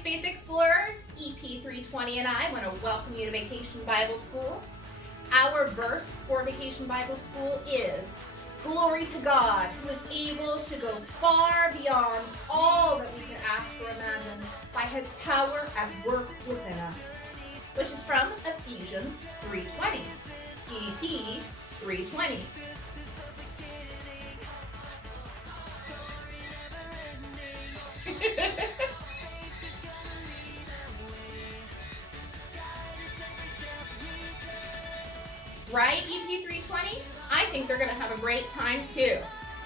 Space Explorers, EP320 and I want to welcome you to Vacation Bible School. Our verse for Vacation Bible School is, "Glory to God, who is able to go far beyond all that we can ask or imagine by his power at work within us," which is from Ephesians 3:20, EP 320. Right, EP320? I think they're going to have a great time too.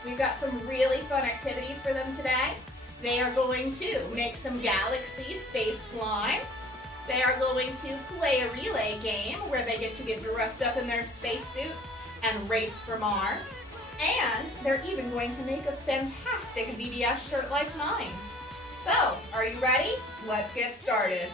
We've got some really fun activities for them today. They are going to make some galaxy space slime. They are going to play a relay game where they get to get dressed up in their spacesuit and race for Mars. And they're even going to make a fantastic VBS shirt like mine. So, are you ready? Let's get started.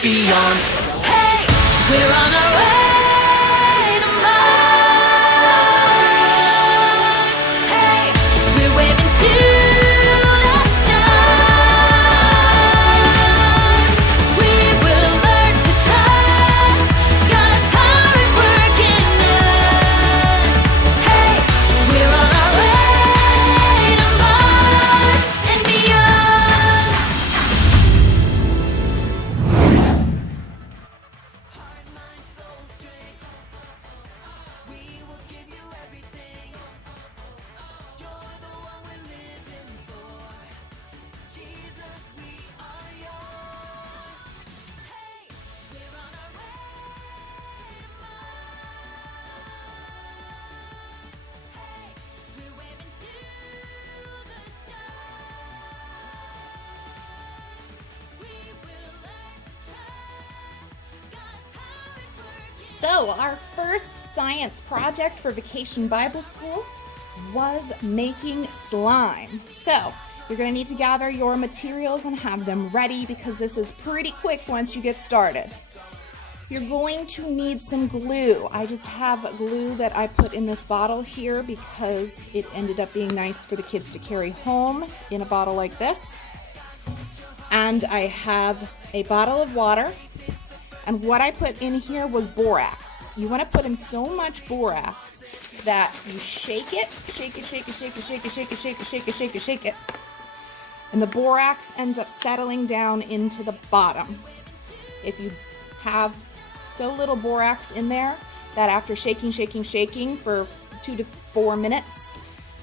Beyond. Hey, we're on our way to Mars. Hey, we're waving to the stars. We will learn to trust God's power at work in us. Hey, we're on our way to Mars and beyond. So, our first science project for Vacation Bible School was making slime. So, you're going to need to gather your materials and have them ready because this is pretty quick once you get started. You're going to need some glue. I just have glue that I put in this bottle here because it ended up being nice for the kids to carry home in a bottle like this. And I have a bottle of water. And what I put in here was borax. You want to put in so much borax that you shake it, shake it, shake it, shake it, shake it, shake it, shake it, shake it, shake it, shake it. and the borax ends up settling down into the bottom. If you have so little borax in there that after shaking for 2 to 4 minutes,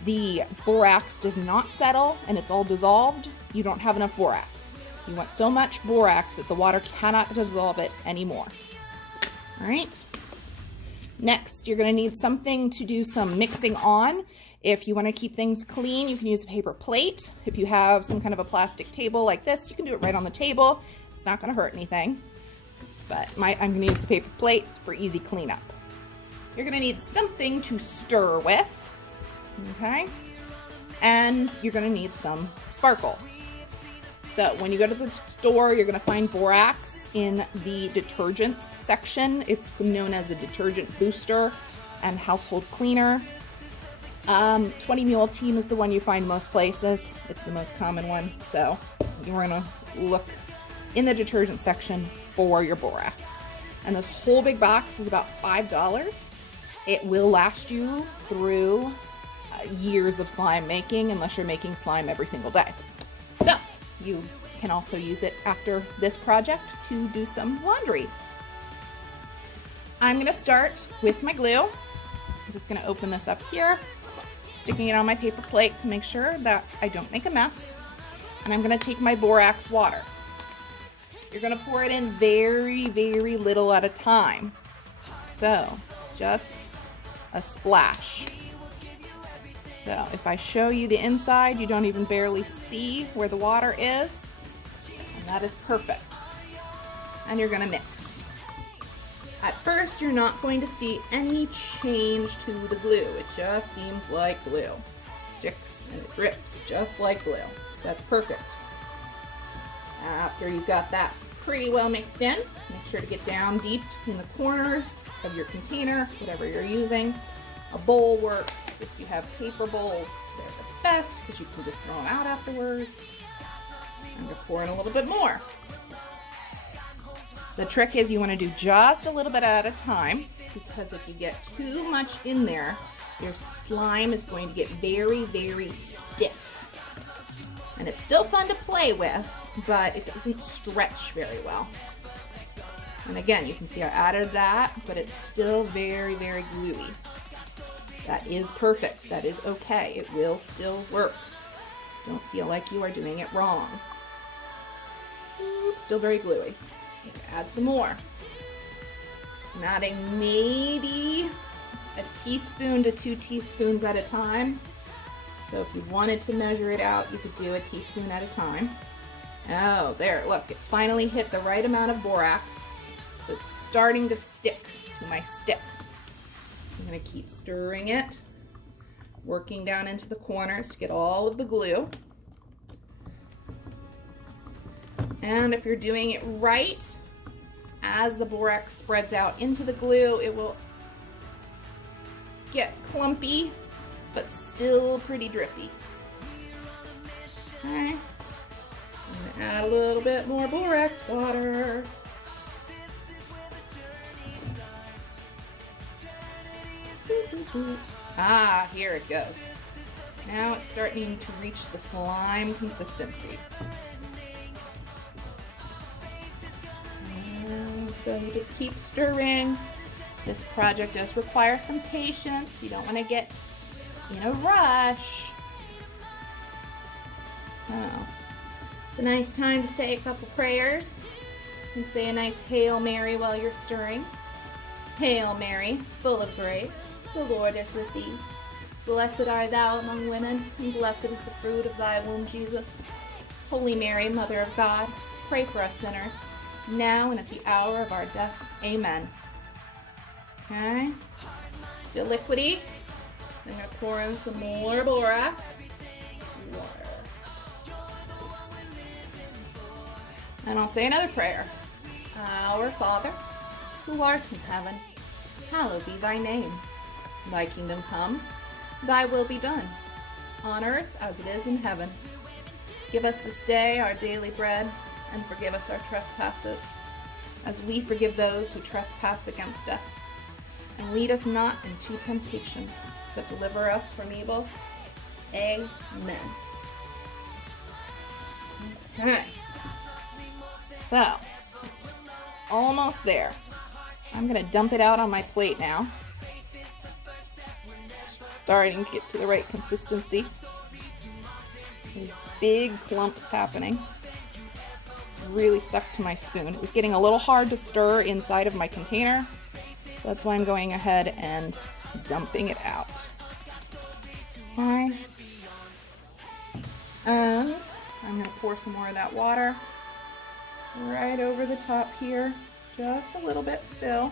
the borax does not settle and it's all dissolved, you don't have enough borax. You want so much borax that the water cannot dissolve it anymore. All right. Next, you're going to need something to do some mixing on. If you want to keep things clean, you can use a paper plate. If you have some kind of a plastic table like this, you can do it right on the table. It's not going to hurt anything. But I'm going to use the paper plates for easy cleanup. You're going to need something to stir with, okay? And you're going to need some sparkles. So when you go to the store, you're going to find borax in the detergents section. It's known as a detergent booster and household cleaner. 20 Mule Team is the one you find most places. It's the most common one. So you're going to look in the detergent section for your borax. And this whole big box is about $5. It will last you through years of slime making unless you're making slime every single day. So you can also use it after this project to do some laundry. I'm going to start with my glue. I'm just going to open this up here, sticking it on my paper plate to make sure that I don't make a mess. And I'm going to take my borax water. You're going to pour it in very, very little at a time. So just a splash. So if I show you the inside, you don't even barely see where the water is. And that is perfect. And you're going to mix. At first, you're not going to see any change to the glue. It just seems like glue. It sticks and it drips just like glue. That's perfect. After you've got that pretty well mixed in, make sure to get down deep in the corners of your container, whatever you're using. A bowl works. If you have paper bowls, they're the best because you can just throw them out afterwards. I'm going to pour in a little bit more. The trick is you want to do just a little bit at a time, because if you get too much in there, your slime is going to get very, very stiff. And it's still fun to play with, but it doesn't stretch very well. And again, you can see I added that, but it's still very, very gluey. That is perfect. That is okay. It will still work. Don't feel like you are doing it wrong. Oops, still very gluey. Add some more. I'm adding maybe a teaspoon to 2 teaspoons at a time. So if you wanted to measure it out, you could do a teaspoon at a time. Oh, there, look, it's finally hit the right amount of borax. So it's starting to stick to my stick. I'm going to keep stirring it, working down into the corners to get all of the glue. And if you're doing it right, as the borax spreads out into the glue, it will get clumpy, but still pretty drippy. Okay. I'm gonna add a little bit more borax water. Ah, here it goes. Now it's starting to reach the slime consistency. And so you just keep stirring. This project does require some patience. You don't want to get in a rush. So it's a nice time to say a couple prayers and say a nice Hail Mary while you're stirring. Hail Mary, full of grace, the Lord is with thee. Blessed art thou among women, and blessed is the fruit of thy womb, Jesus. Holy Mary, Mother of God, pray for us sinners, now and at the hour of our death. Amen. Okay, still liquidy. I'm going to pour in some more borax. Water. And I'll say another prayer. Our Father, who art in heaven, hallowed be thy name. Thy kingdom come, thy will be done, on earth as it is in heaven. Give us this day our daily bread, and forgive us our trespasses, as we forgive those who trespass against us. And lead us not into temptation, but deliver us from evil. Amen. Okay. So, it's almost there. I'm going to dump it out on my plate now. Starting to get to the right consistency. Big clumps happening. It's really stuck to my spoon. It was getting a little hard to stir inside of my container. So that's why I'm going ahead and dumping it out. Okay. And I'm going to pour some more of that water right over the top here. Just a little bit still.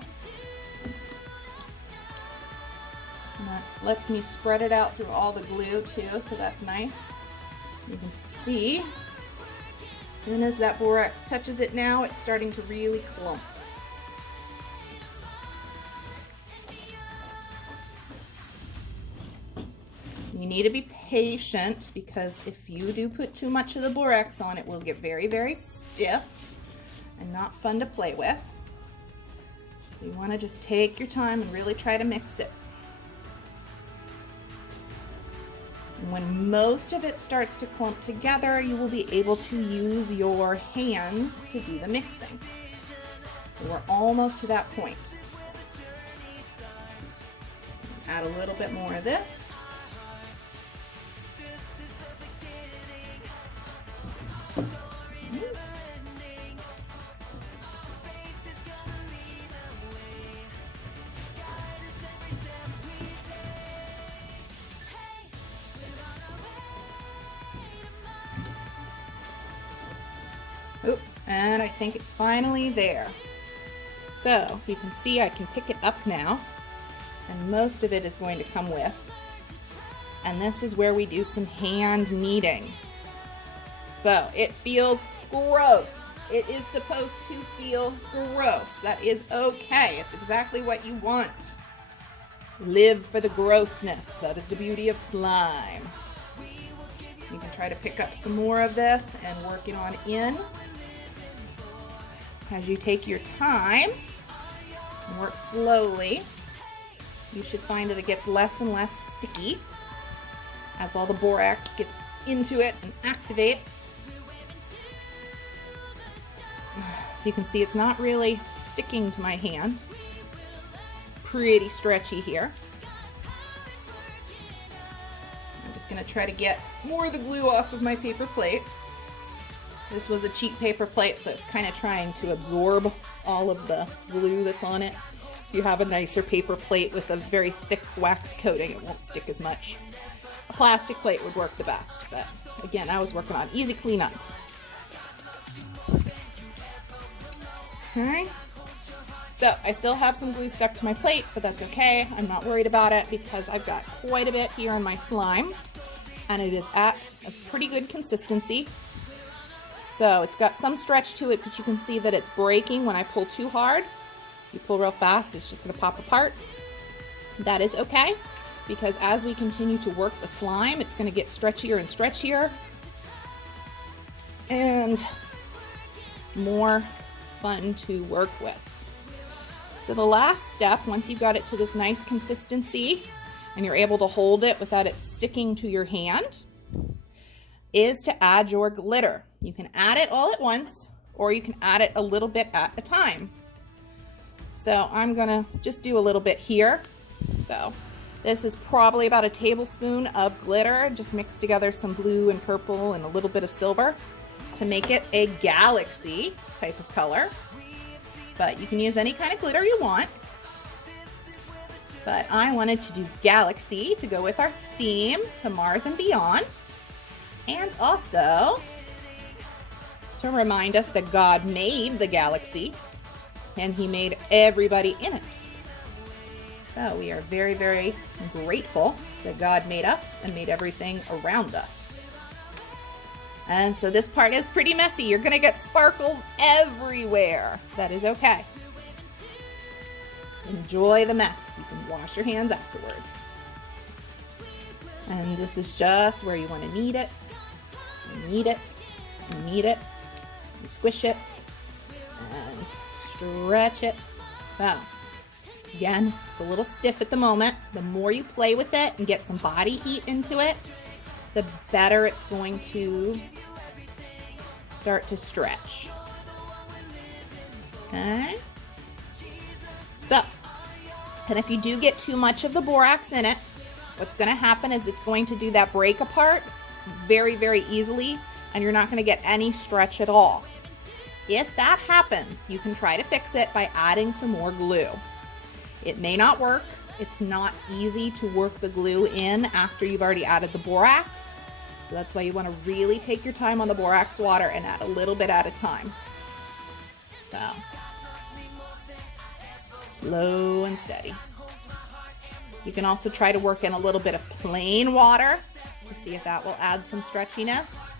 And that lets me spread it out through all the glue too, so that's nice. You can see, as soon as that borax touches it now, it's starting to really clump. You need to be patient because if you do put too much of the borax on, it will get very, very stiff and not fun to play with. So you want to just take your time and really try to mix it. And when most of it starts to clump together, you will be able to use your hands to do the mixing. So we're almost to that point. Add a little bit more of this. Oop, and I think it's finally there. So you can see I can pick it up now, and most of it is going to come with. And this is where we do some hand kneading. So it feels gross. It is supposed to feel gross. That is okay. It's exactly what you want. Live for the grossness. That is the beauty of slime. You can try to pick up some more of this and work it on in. As you take your time and work slowly, you should find that it gets less and less sticky as all the borax gets into it and activates. So you can see it's not really sticking to my hand. It's pretty stretchy here. I'm just going to try to get more of the glue off of my paper plate. This was a cheap paper plate, so it's kind of trying to absorb all of the glue that's on it. If you have a nicer paper plate with a very thick wax coating, it won't stick as much. A plastic plate would work the best, but again, I was working on easy cleanup. Okay, so I still have some glue stuck to my plate, but that's okay. I'm not worried about it because I've got quite a bit here on my slime, and it is at a pretty good consistency. So it's got some stretch to it, but you can see that it's breaking when I pull too hard. If you pull real fast, it's just going to pop apart. That is okay, because as we continue to work the slime, it's going to get stretchier and stretchier and more fun to work with. So the last step, once you've got it to this nice consistency and you're able to hold it without it sticking to your hand, is to add your glitter. You can add it all at once, or you can add it a little bit at a time. So I'm gonna just do a little bit here. So this is probably about a tablespoon of glitter. Just mix together some blue and purple and a little bit of silver to make it a galaxy type of color. But you can use any kind of glitter you want. But I wanted to do galaxy to go with our theme to Mars and beyond. And also to remind us that God made the galaxy and He made everybody in it. So we are very, very grateful that God made us and made everything around us. And so this part is pretty messy. You're going to get sparkles everywhere. That is okay. Enjoy the mess. You can wash your hands afterwards. And this is just where you want to knead it. You knead it. You knead it. You squish it. And stretch it. So, again, it's a little stiff at the moment. The more you play with it and get some body heat into it, the better it's going to start to stretch. Okay. So, and if you do get too much of the borax in it, what's going to happen is it's going to do that break apart very, very easily, and you're not going to get any stretch at all. If that happens, you can try to fix it by adding some more glue. It may not work. It's not easy to work the glue in after you've already added the borax. So that's why you want to really take your time on the borax water and add a little bit at a time. So, slow and steady. You can also try to work in a little bit of plain water to see if that will add some stretchiness.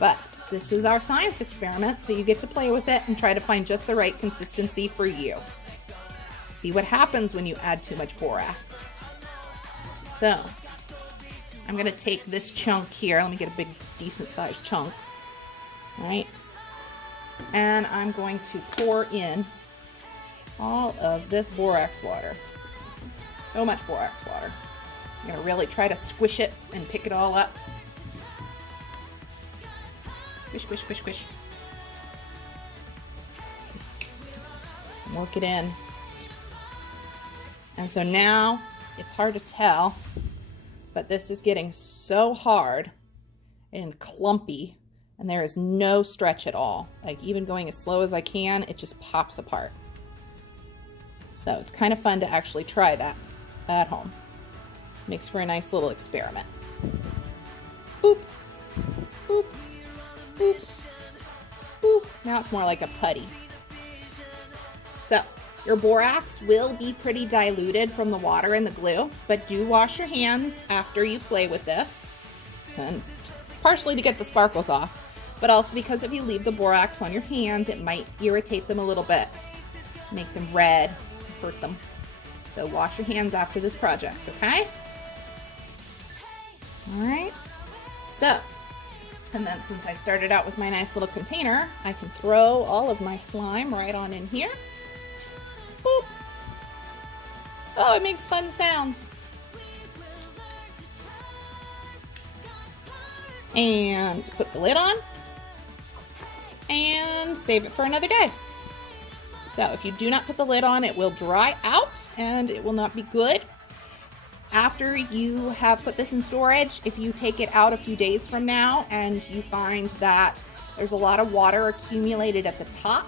But this is our science experiment, so you get to play with it and try to find just the right consistency for you. See what happens when you add too much borax. So, I'm going to take this chunk here. Let me get a big, decent sized chunk. All right. And I'm going to pour in all of this borax water. So much borax water. I'm going to really try to squish it and pick it all up. Squish, squish, squish, squish. Work it in. And so now, it's hard to tell, but this is getting so hard and clumpy, and there is no stretch at all. Like, even going as slow as I can, it just pops apart. So it's kind of fun to actually try that at home. Makes for a nice little experiment. Boop, boop, boop, boop. Now it's more like a putty. So your borax will be pretty diluted from the water and the glue, but do wash your hands after you play with this, and partially to get the sparkles off, but also because if you leave the borax on your hands, it might irritate them a little bit, make them red, hurt them. So wash your hands after this project, okay? All right, so, and then since I started out with my nice little container, I can throw all of my slime right on in here. Boop. Oh, it makes fun sounds. And put the lid on and save it for another day. So if you do not put the lid on, it will dry out and it will not be good. After you have put this in storage, if you take it out a few days from now and you find that there's a lot of water accumulated at the top,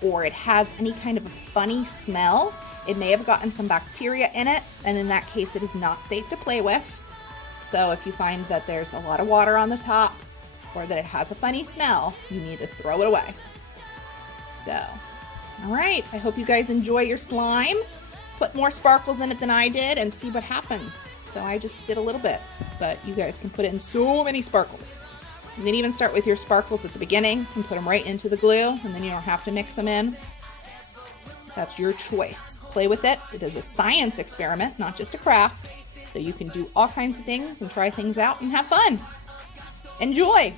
or it has any kind of a funny smell, it may have gotten some bacteria in it, and in that case it is not safe to play with. So if you find that there's a lot of water on the top, or that it has a funny smell, you need to throw it away. So, alright, I hope you guys enjoy your slime. Put more sparkles in it than I did and see what happens. So I just did a little bit, but you guys can put in so many sparkles. You can even start with your sparkles at the beginning and put them right into the glue, and then you don't have to mix them in. That's your choice. Play with it. It is a science experiment, not just a craft. So you can do all kinds of things and try things out and have fun. Enjoy!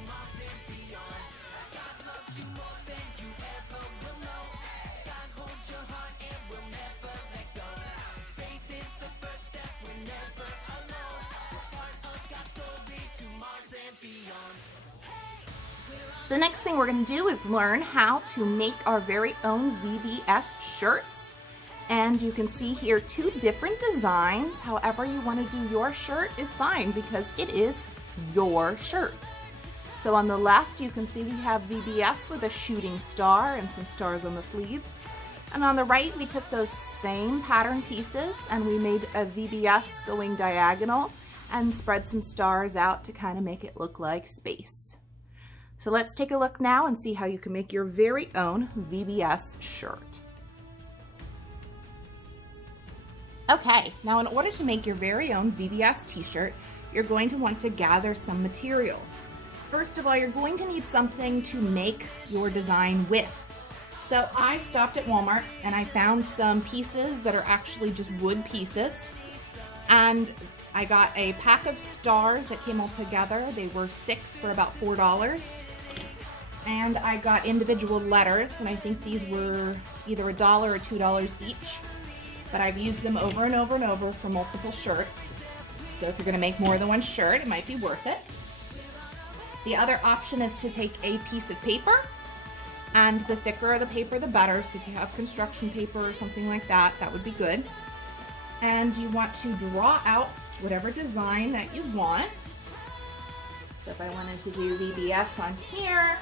So the next thing we're going to do is learn how to make our very own VBS shirts. And you can see here 2 different designs. However you want to do your shirt is fine because it is your shirt. So on the left you can see we have VBS with a shooting star and some stars on the sleeves. And on the right we took those same pattern pieces and we made a VBS going diagonal and spread some stars out to kind of make it look like space. So let's take a look now and see how you can make your very own VBS shirt. Okay, now in order to make your very own VBS t-shirt, you're going to want to gather some materials. First of all, you're going to need something to make your design with. So I stopped at Walmart and I found some pieces that are actually just wood pieces. And I got a pack of stars that came all together. They were 6 for about $4. And I got individual letters, and I think these were either $1 or $2 each. But I've used them over and over and over for multiple shirts. So if you're going to make more than one shirt, it might be worth it. The other option is to take a piece of paper, and the thicker the paper, the better. So if you have construction paper or something like that, that would be good. And you want to draw out whatever design that you want. So if I wanted to do VBS on here,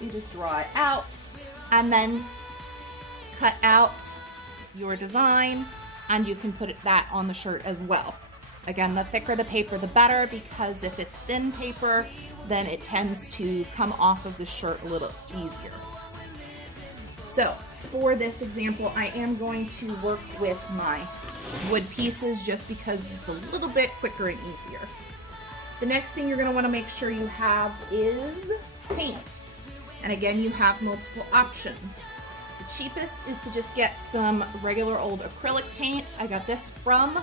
you just draw it out and then cut out your design, and you can put that on the shirt as well. Again, the thicker the paper, the better, because if it's thin paper, then it tends to come off of the shirt a little easier. So for this example, I am going to work with my wood pieces just because it's a little bit quicker and easier. The next thing you're going to want to make sure you have is paint. And again, you have multiple options. The cheapest is to just get some regular old acrylic paint. I got this from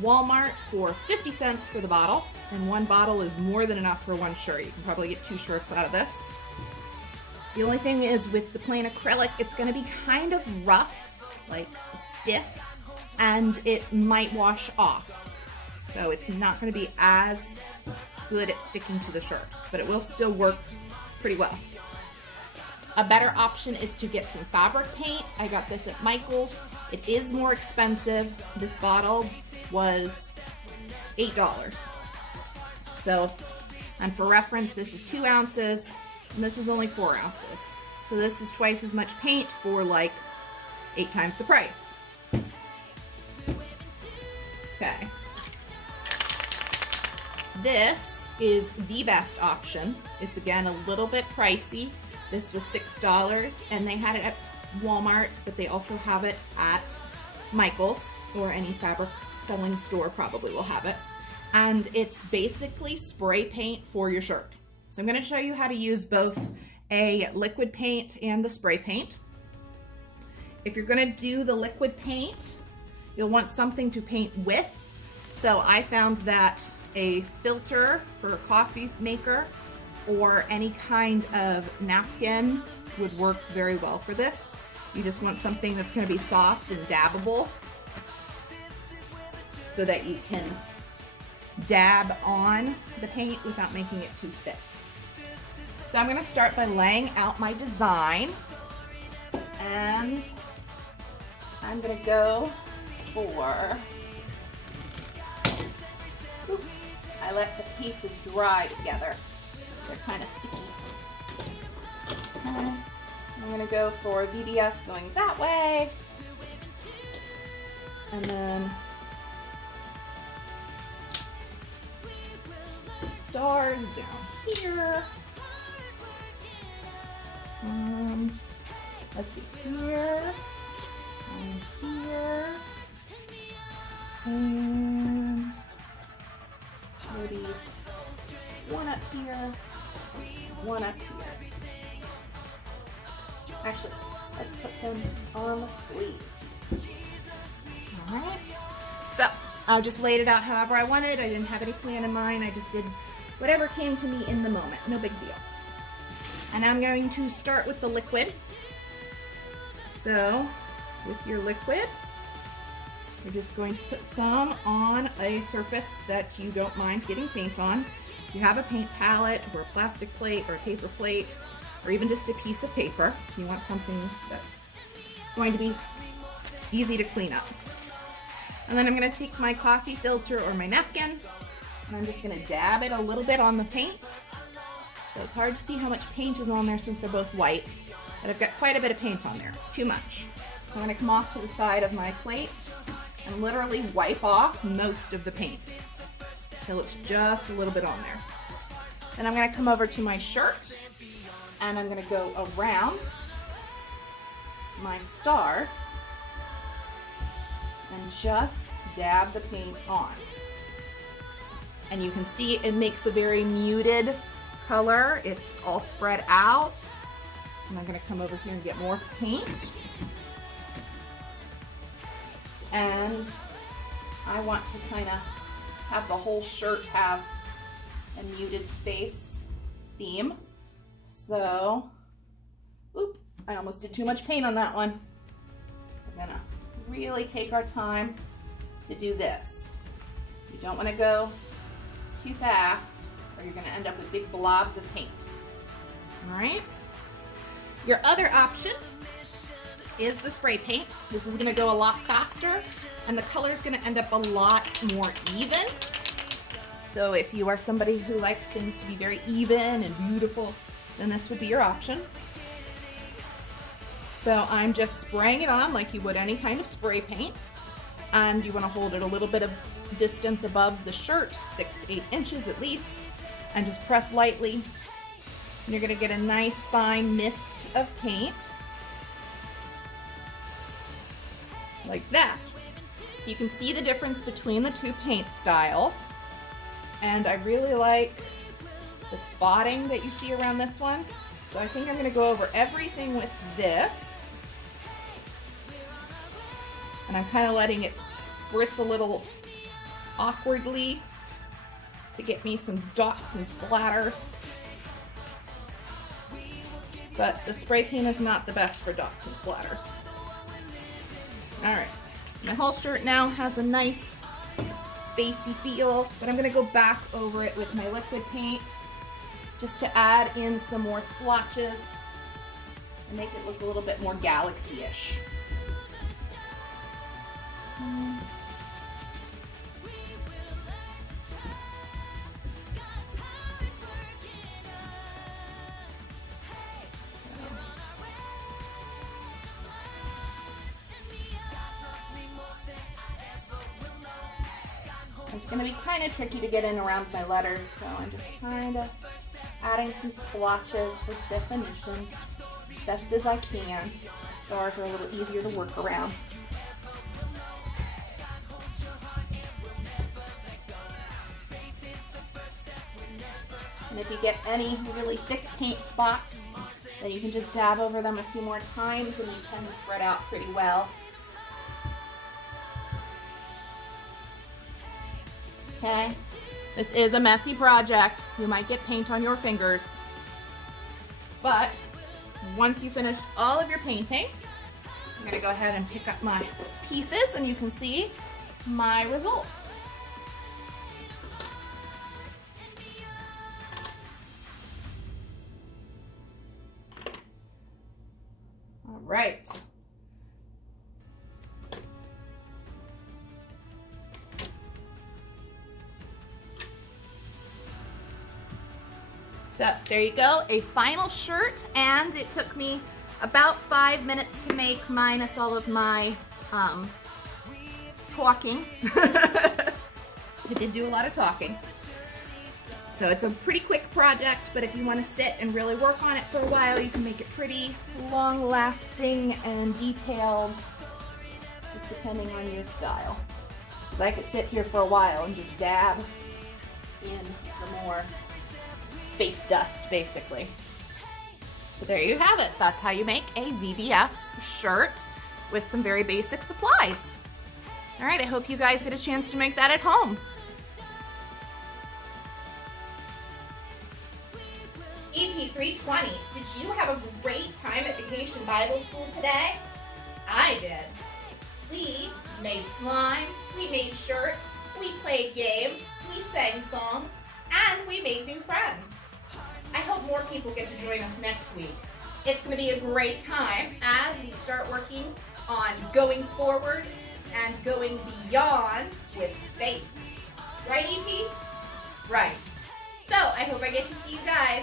Walmart for 50 cents for the bottle, and one bottle is more than enough for one shirt. You can probably get 2 shirts out of this. The only thing is with the plain acrylic, it's going to be kind of rough, like stiff, and it might wash off. So it's not going to be as good at sticking to the shirt, but it will still work pretty well. A better option is to get some fabric paint. I got this at Michael's. It is more expensive. This bottle was $8. So, and for reference, this is 2 ounces, and this is only 4 ounces. So this is twice as much paint for like 8 times the price. Okay. This is the best option. It's again a little bit pricey. This was $6, and they had it at Walmart, but they also have it at Michael's, or any fabric selling store probably will have it. And it's basically spray paint for your shirt. So I'm going to show you how to use both a liquid paint and the spray paint. If you're going to do the liquid paint, you'll want something to paint with. So I found that a filter for a coffee maker or any kind of napkin would work very well for this. You just want something that's going to be soft and dabbable so that you can dab on the paint without making it too thick. So I'm going to start by laying out my design, and I'm going to go for, I let the pieces dry together. They're kind of sticky. Okay. I'm going to go for VBS going that way, and then stars down here. Let's see, here, and here, and maybe one up here, one up here. Actually, let's put them on the sleeves. Alright, so I just laid it out however I wanted. I didn't have any plan in mind. I just did whatever came to me in the moment. No big deal. And I'm going to start with the liquid. So, with your liquid, you're just going to put some on a surface that you don't mind getting paint on. If you have a paint palette or a plastic plate or a paper plate, or even just a piece of paper, you want something that's going to be easy to clean up. And then I'm going to take my coffee filter or my napkin, and I'm just going to dab it a little bit on the paint. So it's hard to see how much paint is on there since they're both white, but I've got quite a bit of paint on there. It's too much. I'm going to come off to the side of my plate and literally wipe off most of the paint until it's just a little bit on there. Then I'm going to come over to my shirt, and I'm going to go around my stars and just dab the paint on. And you can see it makes a very muted color. It's all spread out. And I'm going to come over here and get more paint. And I want to kind of have the whole shirt have a muted space theme. So, oop, I almost did too much paint on that one. We're gonna really take our time to do this. You don't want to go too fast, or you're going to end up with big blobs of paint. All right. Your other option is the spray paint. This is going to go a lot faster, and the color is going to end up a lot more even. So if you are somebody who likes things to be very even and beautiful, then this would be your option. So I'm just spraying it on like you would any kind of spray paint, and you want to hold it a little bit of distance above the shirt, 6 to 8 inches at least, and just press lightly. And you're going to get a nice fine mist of paint like that. So you can see the difference between the two paint styles, and I really like the spotting that you see around this one. So I think I'm going to go over everything with this. And I'm kind of letting it spritz a little awkwardly to get me some dots and splatters. But the spray paint is not the best for dots and splatters. Alright, so my whole shirt now has a nice spacey feel, but I'm going to go back over it with my liquid paint just to add in some more splotches and make it look a little bit more galaxy-ish. It's going to be kind of tricky to get in around my letters, so I'm just kind of adding some splotches for definition best as I can. Stars are a little easier to work around. And if you get any really thick paint spots, then you can just dab over them a few more times and they tend to spread out pretty well. Okay, this is a messy project. You might get paint on your fingers. But once you finished all of your painting, I'm gonna go ahead and pick up my pieces and you can see my result. All right. So there you go, a final shirt, and it took me about 5 minutes to make, minus all of my talking. I did do a lot of talking. So it's a pretty quick project, but if you want to sit and really work on it for a while, you can make it pretty long-lasting and detailed, just depending on your style. So I could sit here for a while and just dab in some more space dust, basically. But there you have it. That's how you make a VBS shirt with some very basic supplies. All right, I hope you guys get a chance to make that at home. EP 320, did you have a great time at Vacation Bible School today? I did. We made slime, we made shirts, we played games, we sang songs, and we made new friends. I hope more people get to join us next week. It's going to be a great time as we start working on going forward and going beyond with faith. Right, EP? Right. So I hope I get to see you guys